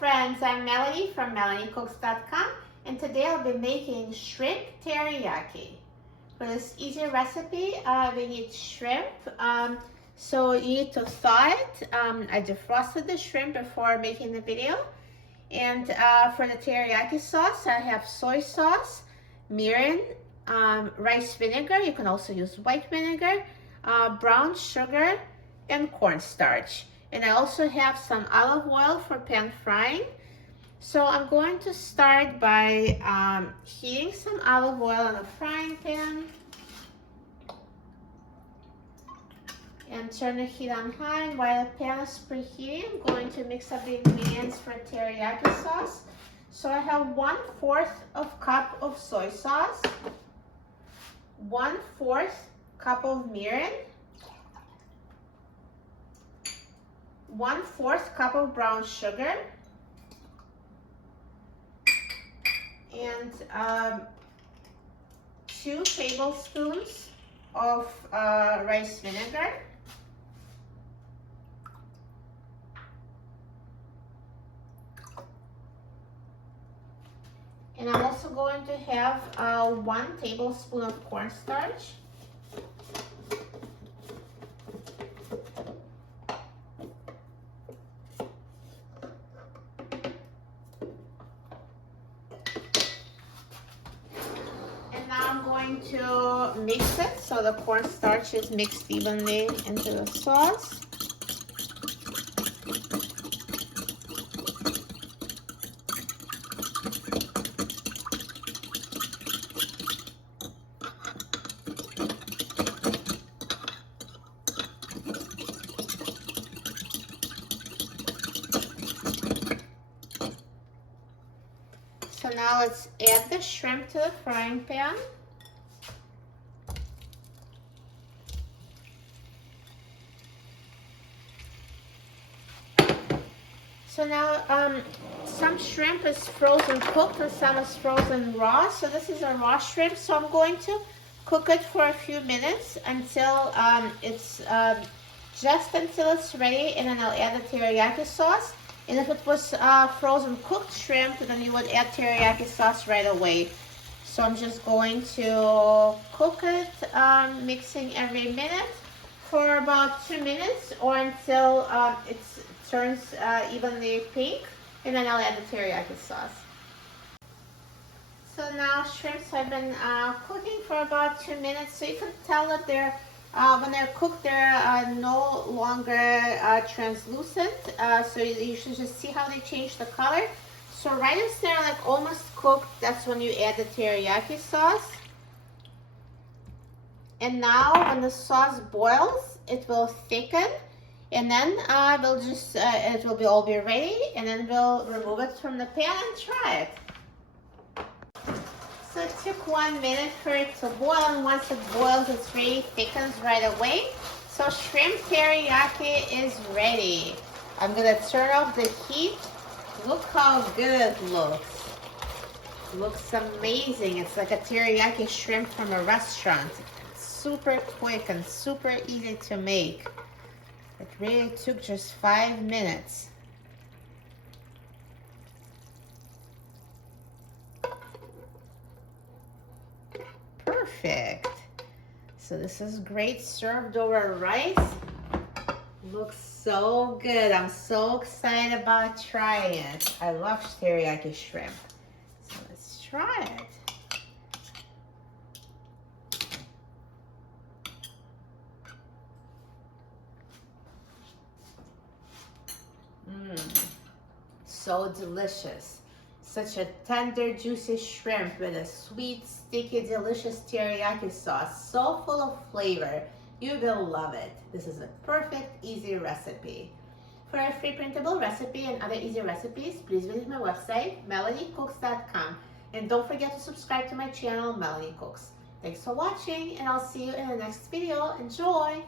friends, I'm Melanie from MelanieCooks.com, and today I'll be making shrimp teriyaki. For this easy recipe, we need shrimp. So you need to thaw it. I defrosted the shrimp before making the video. And for the teriyaki sauce, I have soy sauce, mirin, rice vinegar. You can also use white vinegar, brown sugar, and cornstarch. And I also have some olive oil for pan frying. So I'm going to start by heating some olive oil in a frying pan. And turn the heat on high. While the pan is preheating, I'm going to mix up the ingredients for teriyaki sauce. So I have 1/4 cup of soy sauce, 1/4 cup of mirin, 1/4 cup of brown sugar, and 2 tablespoons of rice vinegar. And I'm also going to have 1 tablespoon of cornstarch. And now I'm going to mix it so the cornstarch is mixed evenly into the sauce. So now let's add the shrimp to the frying pan. So now some shrimp is frozen cooked and some is frozen raw. So this is a raw shrimp. So I'm going to cook it for a few minutes until just until it's ready, and then I'll add the teriyaki sauce. And if it was frozen cooked shrimp, then you would add teriyaki sauce right away. So I'm just going to cook it, mixing every minute for about 2 minutes or until it turns evenly pink. And then I'll add the teriyaki sauce. So now shrimps have been cooking for about 2 minutes. So you can tell that they're when they're cooked, they're no longer translucent. So you should just see how they change the color. So right as they're like almost cooked, that's when you add the teriyaki sauce. And now when the sauce boils, it will thicken. And then we'll just, it will all be ready. And then we'll remove it from the pan and try it. So it took 1 minute for it to boil, and once it boils, it's ready, thickens right away. So shrimp teriyaki is ready. I'm gonna turn off the heat. Look how good it looks. Looks amazing. It's like a teriyaki shrimp from a restaurant. It's super quick and super easy to make. It really took just 5 minutes. Perfect. So this is great served over rice. Looks so good. I'm so excited about trying it. I love teriyaki shrimp. So let's try it. So delicious. Such a tender, juicy shrimp with a sweet, sticky, delicious teriyaki sauce. So full of flavor. You will love it. This is a perfect, easy recipe. For a free printable recipe and other easy recipes, please visit my website, MelanieCooks.com. And don't forget to subscribe to my channel, Melanie Cooks. Thanks for watching, and I'll see you in the next video. Enjoy!